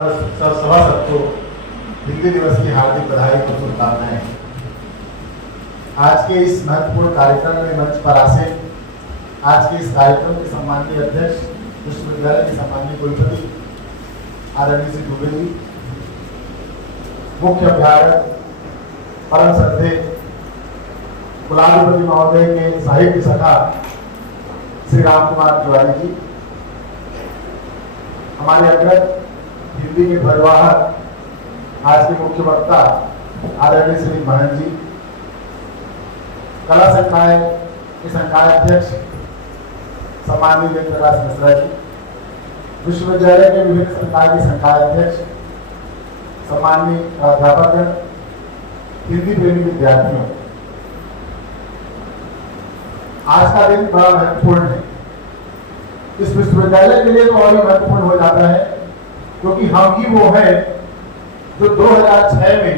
सभासद को हिंदी दिवस की हार्दिक बधाई और शुभकामनाएं। आज के इस महत्वपूर्ण कार्यक्रम में मंच पर आसीन आज के इस कार्यक्रम के सम्माननीय अध्यक्ष विश्वविद्यालय के सम्माननीय कुलपति आदरणीय श्री दुबे जी, मुख्य अभ्यागत परम श्रद्धेय कुलाधिपति महोदय के साहित्य सखा श्री राम कुमार तिवारी जी, हमारे अग्रज हिंदी के ध्वजवाहक आज के मुख्य वक्ता आदरणीय श्री महंत जी, कला संकाय के संकाय अध्यक्ष सम्माननीय जय प्रकाश मिश्रा जी, विश्वविद्यालय के विभिन्न संकाय के संकाय अध्यक्ष सम्माननीय प्राध्यापक, हिंदी प्रेमी विद्यार्थियों, आज का दिन बड़ा महत्वपूर्ण है। इस विश्वविद्यालय के लिए तो और भी महत्वपूर्ण हो जाता है क्योंकि हम ही वो हैं जो 2006 में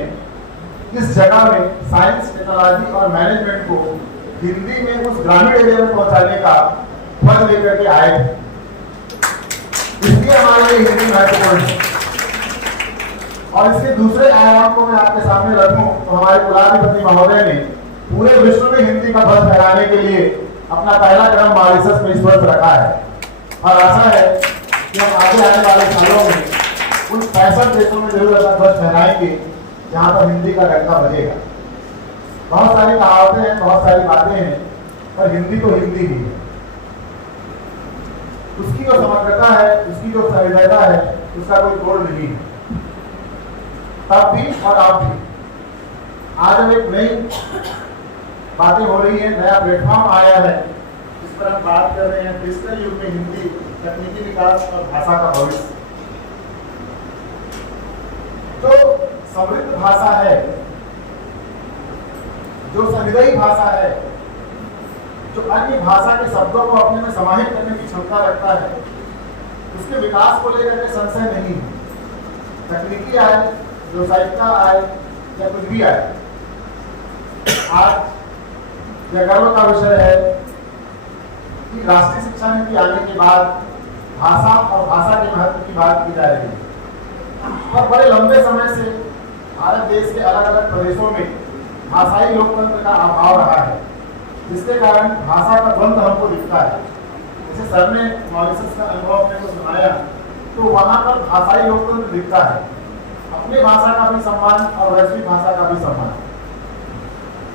इस जगह में साइंस, टेक्नोलॉजी और मैनेजमेंट को हिंदी में उस ग्रामीण एरिया में पहुंचाने का पद लेकर के आए थे। इसलिए हमारे लिए हिंदी महत्वपूर्ण है। और इसके दूसरे आयाम को मैं आपके सामने रखूं तो हमारे कुलाधिपति महोदय ने पूरे विश्व में हिंदी का ध्वज फहराने के लिए अपना पहला कदम मॉरिशस में इस वर्ष रखा है और आशा है कि हम आगे आने वाले सालों में उन 65 देशों में जरूर अपना ध्वज फहराएंगे जहां पर हिंदी का डंका बजेगा। बहुत सारी कहावतें हैं, बहुत सारी बातें हैं, पर हिंदी तो हिंदी ही है। उसकी जो समग्रता है, उसकी जो सहजता है, उसका कोई तोड़ नहीं है। तब भी और अब भी आज हम एक नई बातें हो रही है, नया प्लेटफॉर्म आया है जिस पर हम बात कर रहे हैं डिजिटल युग में हिंदी, तकनीकी विकास और भाषा का भविष्य। जो समृद्ध भाषा है, जो समृद्धि भाषा है, जो अन्य भाषा के शब्दों को अपने में समाहित करने की क्षमता रखता है, उसके विकास को लेकर के संशय नहीं है। तकनीकी आए, व्यावसायिकता आए या कुछ भी आए, आज यह गर्व का विषय है कि राष्ट्रीय शिक्षा नीति आने के बाद भाषा और भाषा के महत्व की बात की जा रही है। और बड़े लंबे समय से भारत देश के अलग अलग प्रदेशों में भाषाई लोकतंत्र का अभाव रहा है, जिसके कारण भाषा का द्वंद्व हमको दिखता है। जैसे सर ने मॉरिशस का अनुभव अपने को सुनाया तो वहां पर भाषाई लोकतंत्र दिखता है, अपनी भाषा का भी सम्मान और वैश्विक भाषा का भी सम्मान।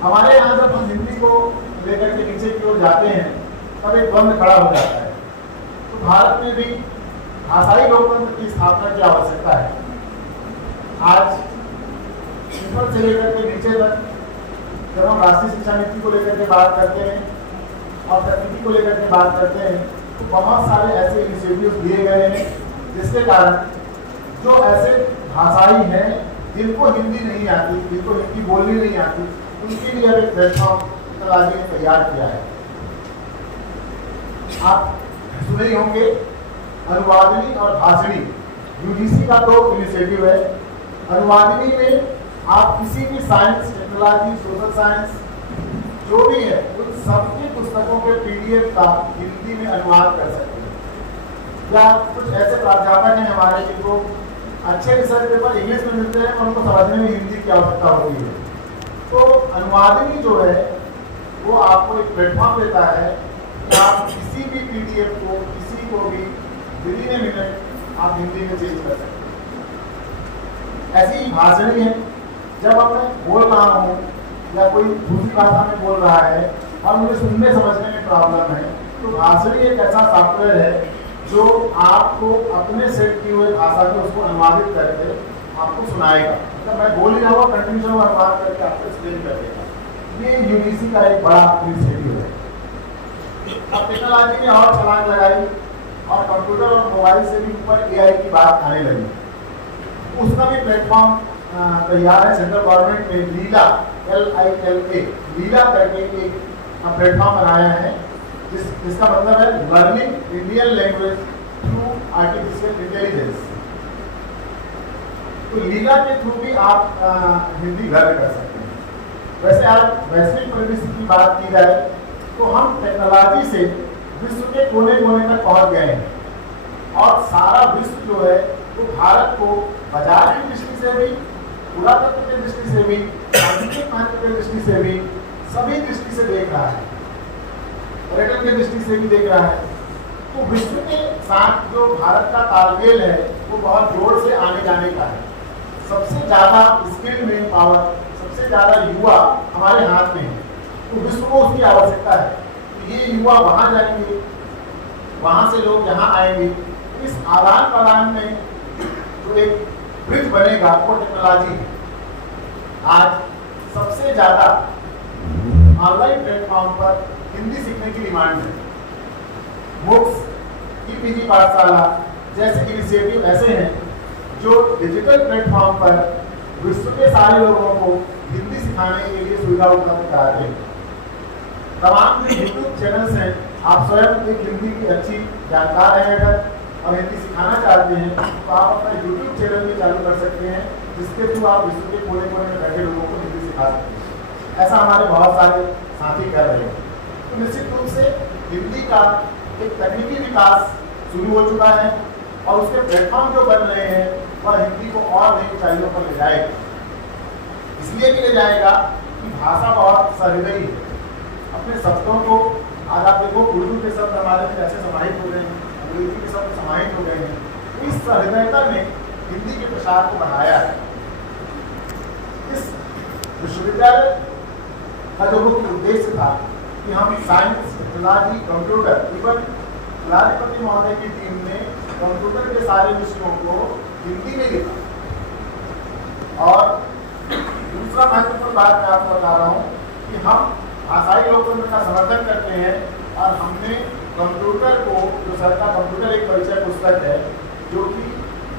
हमारे यहाँ जब हम हिंदी को लेकर के नीचे की ओर जाते हैं तब एक द्वंद्व खड़ा हो जाता है। तो भारत में भी भाषाई लोकतंत्र की स्थापना की आवश्यकता है। आज ऊपर से लेकर के नीचे तक जब हम राष्ट्रीय शिक्षा नीति को लेकर के बात करते हैं और तकनीकी को लेकर के बात करते हैं तो बहुत सारे ऐसे इनिशिएटिव लिए गए हैं जिसके कारण जो ऐसे भाषाई हैं जिनको हिंदी नहीं आती, जिनको हिंदी बोलनी नहीं आती, उनके लिए एक प्लेटफॉर्म टेक्नोलॉजी ने तैयार किया है। आप सुने ही होंगे अनुवादिनी और भाषिणी, यूजीसी का तो इनिशिएटिव है। अनुवादिनी में आप किसी भी साइंस, टेक्नोलॉजी, सोशल साइंस जो भी है उन सबकी पुस्तकों के पीडीएफ का हिंदी में अनुवाद कर सकते हैं। या कुछ ऐसे प्राध्यापक हैं हमारे जिनको अच्छे रिसर्च पेपर इंग्लिश में मिलते हैं और उनको समझने में हिंदी की आवश्यकता होती है। तो अनुवादिनी जो है वो आपको एक प्लेटफॉर्म देता है कि आप किसी भी पीडीएफ को, किसी को भी विदिन ए मिनट आप हिंदी में चेंज कर सकते हैं। ऐसी ही भाषणी है, जब अब मैं बोल रहा हूँ या कोई दूसरी भाषा में बोल रहा है और मुझे सुनने समझने में प्रॉब्लम है तो भाषणी एक ऐसा सॉफ्टवेयर है जो आपको अपने सेट की हुई भाषा को उसको अनुवादित करके आपको सुनाएगा। मतलब मैं बोल ही रहा हूँ, कंटिन्यूस अनुवाद करके आपको एक्सप्लेन कर देगा। ये यूजीसी का एक बड़ा इनिशिएटिव है। अब टेक्नोलॉजी ने और छलांग लगाई और कंप्यूटर और मोबाइल से भी ऊपर एआई की बात आने लगी। उसका भी प्लेटफॉर्म तैयार है। सेंट्रल गवर्नमेंट ने लीला, LILA, लीला करके एक प्लेटफॉर्म बनाया है जिसका मतलब है learning Indian language through artificial intelligence. तो लीला के थ्रू भी आप हिंदी गर्व कर सकते हैं। वैसे आप वैश्विक परिदृश्य की बात की जाए तो हम टेक्नोलॉजी से विश्व के कोने कोने तक पहुंच गए हैं और सारा विश्व जो है वो भारत को बाजार की दृष्टि से भी, पुरातत्व की दृष्टि से भी, सांस्कृतिक महत्व की दृष्टि से भी, सभी दृष्टि से देख रहा है, पर्यटन की दृष्टि से भी देख रहा है। तो विश्व के साथ जो भारत का तालमेल है वो बहुत जोर से आने जाने का है। सबसे ज़्यादा स्किल्ड मैन पावर, सबसे ज़्यादा युवा हमारे हाथ में है। तो विश्व को उसकी आवश्यकता है कि ये युवा वहाँ जाएंगे, वहाँ से लोग यहाँ आएंगे। इस आदान प्रदान में जो एक ब्रिज बनेगा वो टेक्नोलॉजी है। आज सबसे ज़्यादा ऑनलाइन प्लेटफॉर्म पर हिंदी सीखने की डिमांड है। बुक्स, ईपीजी पाठशाला जैसे इनिशिएटिव ऐसे हैं जो डिजिटल प्लेटफॉर्म पर विश्व के सारे लोगों को हिंदी सिखाने के लिए सुविधा उपलब्ध कराते हैं। तमाम जो यूट्यूब चैनल्स हैं, आप स्वयं एक हिंदी की अच्छी जानकार हैं अगर और हिंदी सिखाना चाहते हैं तो आप अपना यूट्यूब चैनल भी चालू कर सकते हैं, जिसके थ्रू आप विश्व के कोने कोने में बैठे लोगों को हिंदी सिखा सकते हैं। ऐसा हमारे बहुत सारे साथी कर रहे हैं। तो निश्चित रूप से हिंदी का एक तकनीकी विकास शुरू हो चुका है और उसके प्लेटफॉर्म जो बन रहे हैं वह हिंदी को और नई ऊंचाइयों पर ले जाएगा। इसलिए भी ले जाएगा कि भाषा बहुत सहृदयी है। अपने शब्दों को आज आप देखो, उर्दू के शब्द हमारे में कैसे समाहित हो गए हैं, अंग्रेजी के शब्द समाहित हो गए हैं। इस सहृदयता ने हिंदी के प्रसार को बढ़ाया है। इस विश्वविद्यालय का जो मुख्य उद्देश्य था कि हम साइंस, टेक्नोलॉजी, कंप्यूटर, इवन कुलाधिपति महोदय की टीम ने कंप्यूटर के सारे विषयों को हिंदी में लिखा। और दूसरा महत्वपूर्ण बात मैं आपको बता रहा हूँ कि हम भाषाई लोकतंत्र का समर्थन करते हैं और हमने कंप्यूटर को, जो सर का कंप्यूटर एक परिचय पुस्तक है जो कि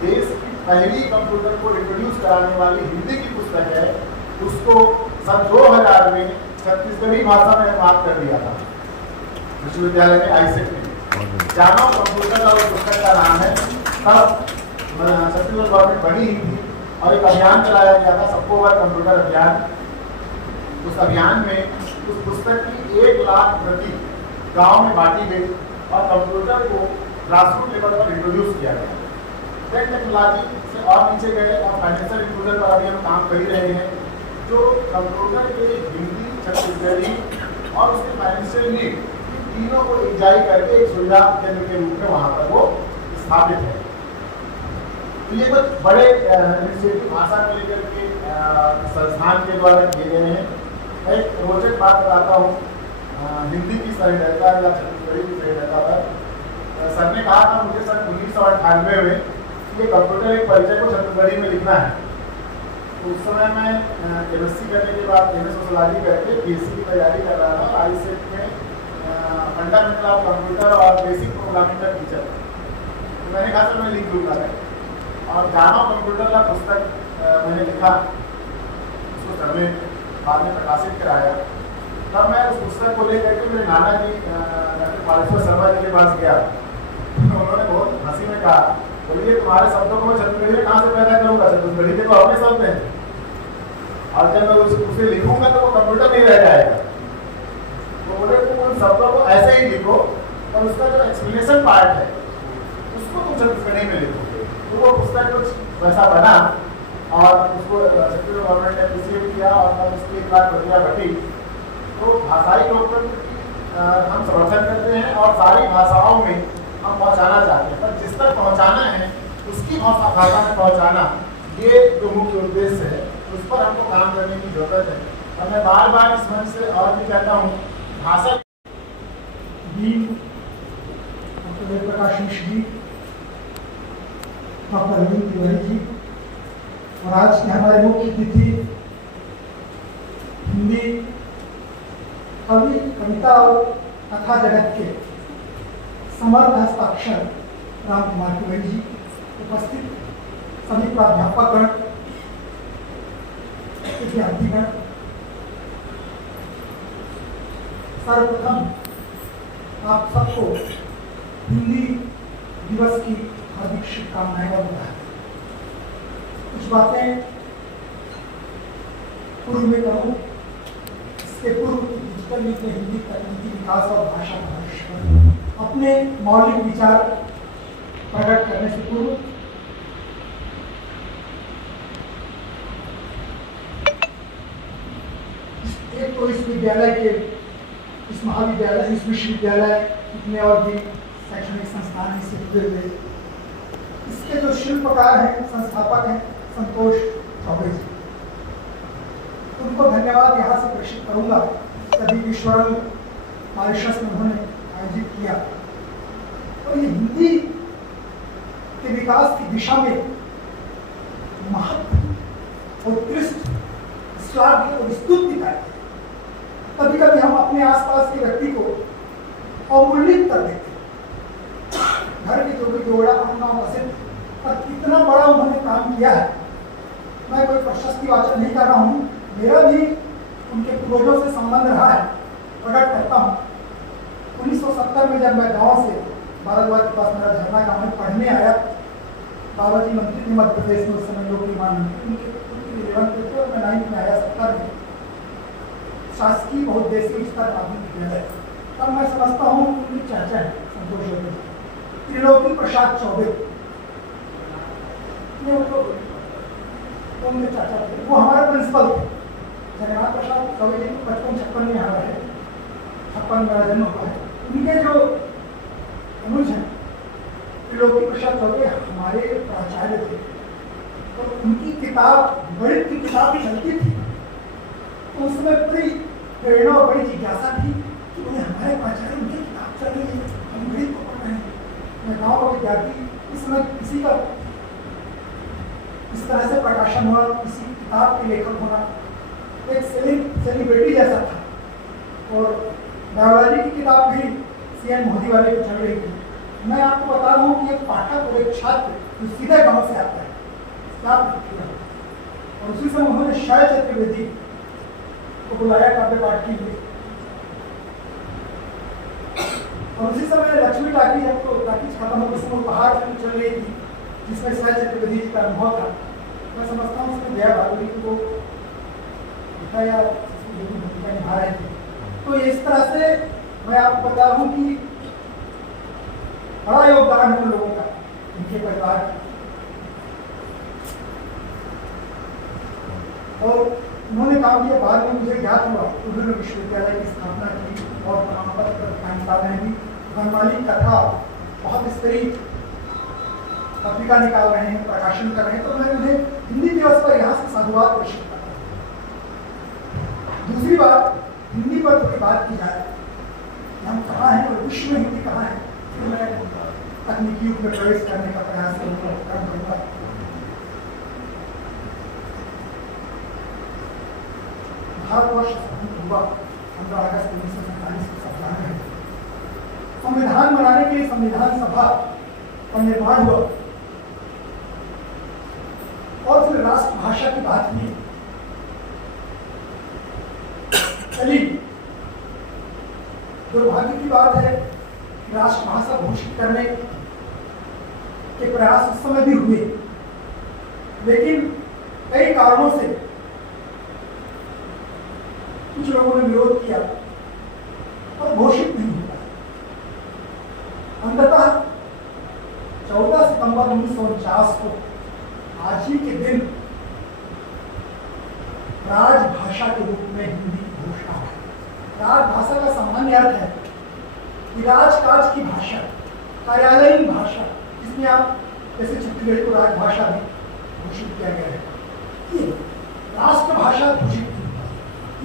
देश की पहली कंप्यूटर को इंट्रोड्यूस कराने वाली हिंदी की पुस्तक है, उसको सन 2000 में छत्तीसगढ़ी भाषा में अनुवाद कर दिया था विश्वविद्यालय में, आईसेट में। जानो कंप्यूटर का उस पुस्तक का नाम है। तब छत्तीसगढ़ गवर्नमेंट बनी ही थी और एक अभियान चलाया गया था, सबको ओवर कंप्यूटर अभियान। उस अभियान में उस पुस्तक की 1 लाख प्रति गांव में बांटी गई और कंप्यूटर को ग्रासरूट लेवल पर इंट्रोड्यूस किया गया। टेक टेक्नोलॉजी से और नीचे गए और फाइनेंशियल इंक्लूजन पर अभी हम काम कर ही रहे हैं, जो कंप्यूटर के हिंदी, छत्तीसगढ़ी और उसके फाइनेंशियल नीड, तीनों को इजाई करके एक सुविधा केंद्र के रूप में वहाँ पर वो स्थापित है। तो ये कुछ बड़े इनिशिएटिव भाषा को लेकर के संस्थान के द्वारा किए गए हैं। मैं एक रोचक बात बताता हूँ हिंदी की सहृदयता या छत्तीसगढ़ी की सहृदयता पर। सर ने कहा था मुझे सन 1998 में ये कंप्यूटर एक परिचय को छत्तीसगढ़ी में लिखना है। तो उस समय मैं एमएससी करने के बाद एमएस सोशलॉजी करके पीएचडी की तैयारी कर रहा था। आईसेट में फंडामेंटल ऑफ कंप्यूटर और बेसिक प्रोग्रामिंग का टीचर। तो मैंने कहा सर मैं लिख दूंगा और जानो कंप्यूटर का पुस्तक मैंने लिखा, उसको सर ने बाद में प्रकाशित कराया। तब मैं उस पुस्तक को लेकर के मेरे नाना जी डॉक्टर पालेश्वर शर्मा जी के पास गया। उन्होंने बहुत हंसी में कहा, बोलिए तुम्हारे शब्दों को मैं छत्तीसगढ़ी में कहाँ से पैदा करूँगा, छत्तीसगढ़ी के तो अपने शब्द हैं और जब मैं उसे लिखूंगा तो वो कंप्यूटर नहीं रह जाएगा। तो बोले तुम उन शब्दों को ऐसे ही लिखो और उसका जो एक्सप्लेनेशन पार्ट है उसको तुम छत्तीसगढ़ी में लिखो। तो वो पुस्तक कुछ वैसा बना और उसको छत्तीसगढ़ गवर्नमेंट ने अप्रिशिएट किया और तब उसकी 1 लाख प्रतियां बटी। तो भाषाई लोकतंत्र की हम समर्थन करते हैं और सारी भाषाओं में हम पहुँचाना चाहते हैं, पर जिस तक पहुँचाना है उसकी भाषा में पहुँचाना, ये जो मुख्य उद्देश्य है उस पर हमको काम करने की जरूरत है। और मैं बार बार इस मंच से और भी कहता हूँ, भाषा डॉक्टर प्रकाश मिश्र जी, डॉक्टर अरविंद तिवारी जी और आज के हमारे मुख्य अतिथि हिंदी कवि, कविता और कथा जगत के समर्थ हस्ताक्षर राम कुमार तिवारी जी, उपस्थित सभी प्राध्यापकगण, विद्यार्थीगण, सर्वप्रथम आप सबको हिंदी दिवस की हार्दिक शुभकामनाएं और बधाई। कुछ बातें पूर्व में कहूँ, इसके पूर्व डिजिटल युग में हिंदी तकनीकी विकास और भाषा भविष्य पर अपने मौलिक विचार प्रकट करने से पूर्व तो इस विद्यालय के, इस महाविद्यालय, इस विश्वविद्यालय, इतने और भी शैक्षणिक संस्थान इससे जुड़े हुए। इसके जो शिल्पकार हैं, संस्थापक हैं संतोष चौबे जी, उनको धन्यवाद यहाँ से प्रेषित करूँगा। कभी ईश्वरन मॉरिशस में उन्होंने आयोजित किया और ये हिंदी के विकास की दिशा में महत्व, उत्कृष्ट, श्लाघ्य और स्तुति है। कभी कभी हम अपने आसपास के व्यक्ति को अवमूल्यित कर देते हैं। घर की जो भी जोड़ा अपना वसित और कितना बड़ा उन्होंने काम किया है। मैं कोई प्रशस्ति वाचन नहीं कर रहा हूँ, मेरा भी उनके पूर्वजों से संबंध रहा है, प्रकट करता हूँ। 1970 में जब मैं गांव से भारद्वाज के पास मेरा झरना गांव में पढ़ने आया, बाबा जी मंत्री थे मध्य प्रदेश में उस समय, लोक निर्माण मंत्री, उनके 11th थे और मैं 9th में आया 70 में, शासकीय बहुउद्देशीय स्तर माध्यमिक विद्यालय। तब मैं समझता हूँ उनकी चाचा है संतोष चौबे, त्रिलोकी प्रसाद चौबे, उनके चाचा थे, वो हमारे प्रिंसिपल थे। जगन्नाथ प्रसाद चौबे जी 55-56 में यहाँ रहे, 56 में मेरा जन्म हुआ है। उनके जो अनुज हैं त्रिलोकी प्रसाद चौबे हमारे प्राचार्य थे, तो उनकी किताब, गणित की किताब चलती थी, तो उसमें बड़ी प्रेरणा और बड़ी जिज्ञासा थी कि हमारे प्राचार्य उनकी किताब चल रही है, हम गणित को पढ़ रहे हैं। मैं गाँव का विद्यार्थी, इस समय किसी का इस तरह से प्रकाशन हुआ, किसी किताब के लेखक होना एक सेलिब्रिटी जैसा था। और बायोलॉजी की किताब भी CN मोदी वाले को चल रही थी। मैं आपको बता रहा हूँ कि एक पाठक और एक छात्र जो सीधे गांव से आता है, क्या प्रतिक्रिया, और उसी समय उन्होंने शय चतुर्वेदी को बुलाया काव्य पाठ के लिए, और उसी समय लक्ष्मी टाकी, जब तो टाकी खत्म हो, उस समय उपहार फिल्म चल रही थी जिसमें शय चतुर्वेदी जी का अनुभव था। मैं समझता हूँ उसमें जया भादुरी को लिखा या भूमिका निभा रहे थे। तो इस तरह से मैं आपको बता रहा हूँ कि बड़ा योगदान है उन लोगों का, उनके परिवार का। और उन्होंने काम किया, बाद में मुझे ज्ञात हुआ उन्होंने विश्वविद्यालय की स्थापना की और प्रमाण पत्र निकाल भी, वनमाली कथा बहुत स्तरीय पत्रिका निकाल रहे हैं, प्रकाशन कर रहे हैं। तो मैं उन्हें हिंदी दिवस पर यहाँ से साधुवाद प्रेषित करता हूँ। दूसरी बात, हिंदी पर थोड़ी बात की जाए, हम कहाँ हैं और विश्व में हिंदी कहाँ है, तो मैं तकनीकी युग में प्रवेश करने का प्रयास करूँगा। भारतवर्ष स्वतंत्र हुआ 15 अगस्त 1947 को संविधान है। संविधान बनाने के लिए संविधान सभा का निर्माण हुआ और फिर राष्ट्रभाषा की बात की चली। दुर्भाग्य की बात है कि राष्ट्रभाषा घोषित करने के प्रयास उस समय भी हुए, लेकिन कई कारणों से कुछ लोगों ने विरोध किया और घोषित नहीं हुआ। अंततः 14 सितंबर 1949 को आज ही के दिन राजभाषा के रूप में हिंदी की घोषणा है। राजभाषा का सामान्य अर्थ है कि राजकाज की भाषा, कार्यालयीन भाषा, जिसमें आप जैसे छत्तीसगढ़ी को राजभाषा भी घोषित किया गया है, ये राष्ट्रभाषा घोषित की।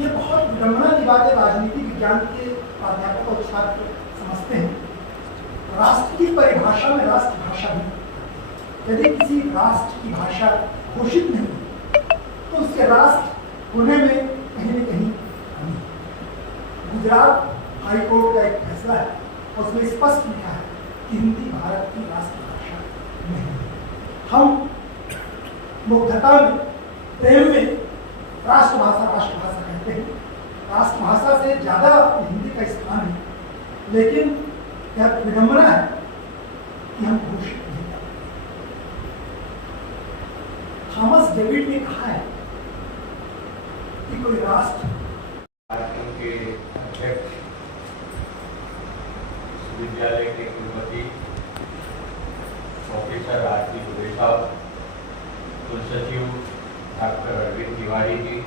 ये बहुत विडंबना की बात है, राजनीति विज्ञान के प्राध्यापक और छात्र समझते हैं। राष्ट्र की परिभाषा में राष्ट्रभाषा भी, यदि किसी राष्ट्र की भाषा घोषित नहीं तो उसके राष्ट्र होने में कहीं न कहीं कमी है। गुजरात हाईकोर्ट का एक फैसला है और उसमें स्पष्ट लिखा है कि हिंदी भारत की राष्ट्रभाषा नहीं। हम मुग्धता में, प्रेम में राष्ट्रभाषा कहते हैं। राष्ट्रभाषा से ज़्यादा हिंदी का स्थान है, लेकिन यह विडंबना है कि हम घोषित नहीं करते। थॉमस डेविड ने कहा है कि कोई राष्ट्र के अध्यक्ष, विश्वविद्यालय के कुलपति प्रोफेसर आरती दुबे साहब, कुलसचिव doctor Arvind Tiwari ji,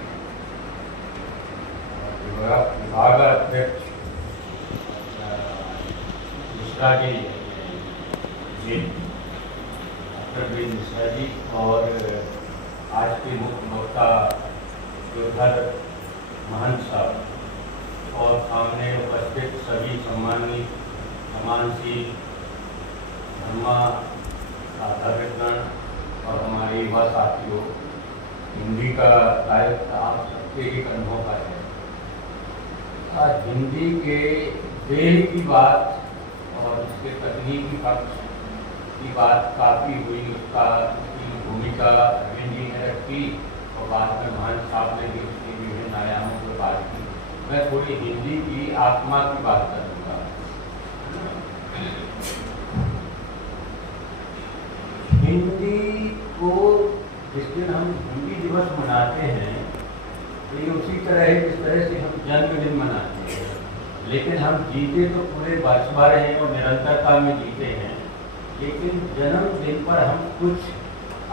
Mishra ji doctor B Mishra ji और आज के मुख्य वक्ता योधर महंत साहब और सामने उपस्थित सभी सम्मानित सम्मानशील धर्मा साधकगण और हमारे युवा साथियों, हिंदी का दायित्व आप सबके एक अनुभव का है। हिंदी के देह की बात और उसके तकनीकी पक्ष की बात काफ़ी हुई, उसकी भूमिका अरविंद जी ने रखी और बाद में महंत साहब ने भी उसकी विभिन्न आयामों पर बात की। मैं थोड़ी हिंदी की आत्मा की बात करूँगा। हिंदी को जिस दिन हम हिंदी दिवस मनाते हैं तो ये उसी तरह है जिस तरह से हम जन्मदिन मनाते हैं, लेकिन हम जीते तो पूरे वर्ष भर हैं और निरंतरता में जीते हैं, लेकिन जन्मदिन पर हम कुछ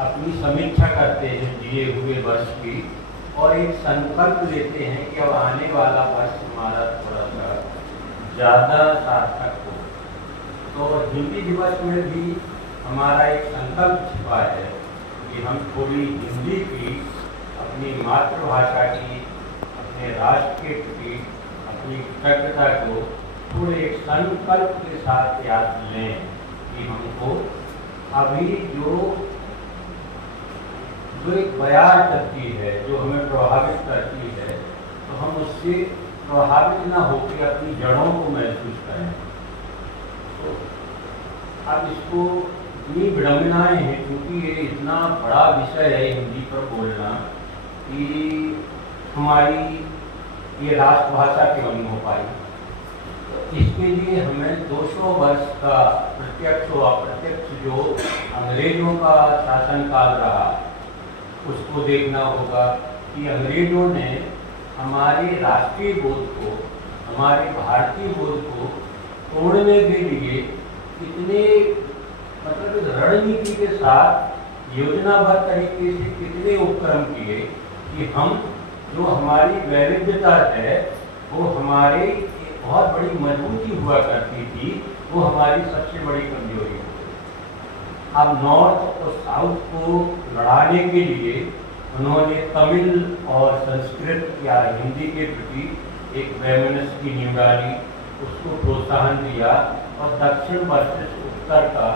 अपनी समीक्षा करते हैं जिए हुए वर्ष की और एक संकल्प लेते हैं कि अब आने वाला वर्ष हमारा थोड़ा सा ज़्यादा सार्थक हो। तो हिंदी दिवस में भी हमारा एक संकल्प छिपा है कि हम थोड़ी हिंदी की, अपनी मातृभाषा की, अपने राष्ट्र के प्रति अपनी कृतज्ञता को थोड़े एक संकल्प के साथ याद लें कि हमको अभी जो एक बयार करती है, जो हमें प्रभावित करती है, तो हम उससे प्रभावित ना होकर अपनी जड़ों को महसूस करें। तो अब इसको इतनी विडम्बनाएँ हैं क्योंकि ये इतना बड़ा विषय है हिंदी पर बोलना कि हमारी ये राष्ट्रभाषा क्यों नहीं हो पाई। तो इसके लिए हमें 200 वर्ष का प्रत्यक्ष व अप्रत्यक्ष जो अंग्रेजों का शासनकाल रहा उसको देखना होगा कि अंग्रेजों ने हमारे राष्ट्रीय बोध को, हमारे भारतीय बोध को तोड़ने के लिए कितने मतलब रणनीति के साथ योजनाबद्ध तरीके से कितने उपक्रम किए कि हम जो हमारी वैविध्यता है वो हमारे बहुत बड़ी मजबूती हुआ करती थी, वो हमारी सबसे बड़ी कमजोरी हो गई। अब नॉर्थ और साउथ को लड़ाने के लिए उन्होंने तमिल और संस्कृत या हिंदी के प्रति एक वैमनस्य की नींव डाली, उसको प्रोत्साहन दिया और दक्षिण वर्सेस उत्तर का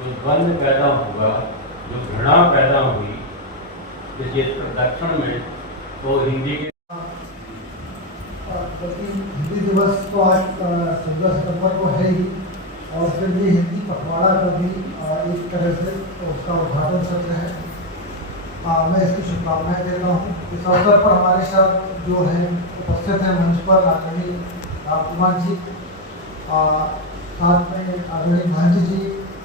जो द्वंद्व पैदा हुआ, जो घृणा पैदा हुई विशेषकर दक्षिण में, तो हिंदी के हिंदी दिवस तो आज 14 सितंबर को है ही और फिर ये हिंदी पखवाड़ा का भी एक तरह से उसका उद्घाटन सत्र है। मैं इसकी शुभकामनाएं देता हूँ। इस अवसर पर हमारे साथ जो है उपस्थित हैं मंच पर आदरणीय राम कुमार जी, साथ में आदरणीय महंत जी,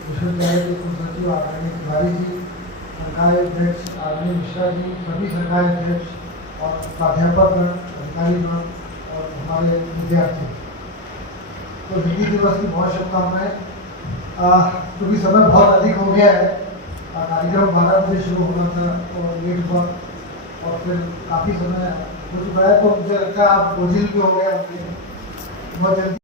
विश्वविद्यालय के कुलसचिव आदरणीय तिवारी जी, संकाय अध्यक्ष आदरणीय मिश्रा जी, सभी संकाय अध्यक्ष और प्राध्यापक अधिकारीगण और हमारे विद्यार्थी। तो हिंदी दिवस की बहुत शुभकामनाएं। क्योंकि समय बहुत अधिक हो गया है, कार्यक्रम 12 बजे शुरू होना था और लेट हुआ और फिर काफ़ी समय हो चुका है, तो मुझे लगता है आप बोझिल भी हो गए होंगे बहुत जल्दी।